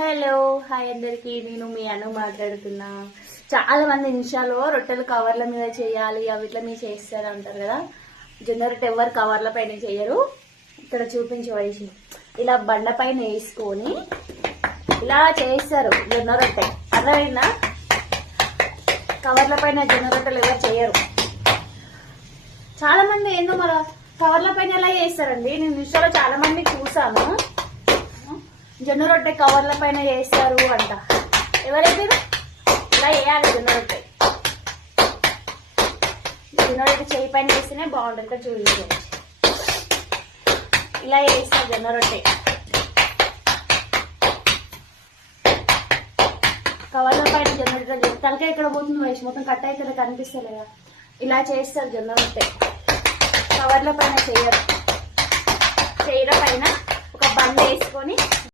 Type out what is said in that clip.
Hello hi అందరికి, నేను మీ అను మాట్లాడుతున్నా. చాలా మంది ఇన్స్టాలో రొట్టెలు కవర్ల మీద చేయాలి, అవి ఇట్లా మీరు చేస్తారు అంటారు కదా. జొన్న రొట్టె ఎవరు కవర్ల పైన చేయరు. ఇక్కడ చూపించే వయసు ఇలా బండ పైన వేసుకొని ఇలా చేస్తారు జొన్న రొట్టె. అర్థమైందా? కవర్ల పైన జొన్న రొట్టెలు ఎవరు చేయరు. చాలా మంది ఏందో మన కవర్ల పైన ఎలా చేస్తారండి. నేను ఇన్స్టాలో చాలా మంది చూసాను, జొన్న రొట్టె కవర్ల పైన చేస్తారు అంట. ఎవరైతే ఇలా వేయాలి జొన్న రొట్టె. జొన్న రొట్టె చేయి పైన వేస్తేనే బాగుంటుంది. చూపించండి, ఇలా వేస్తారు జొన్న రొట్టె కవర్ల పైన. జొన్న రొట్టె తలకాయ ఇక్కడ పోతుంది వయసు మొత్తం కట్ అయితే కనిపిస్తలేదా? ఇలా చేస్తారు జొన్న రొట్టె. కవర్ల పైన చేయరు. పైన ఒక బండ వేసుకొని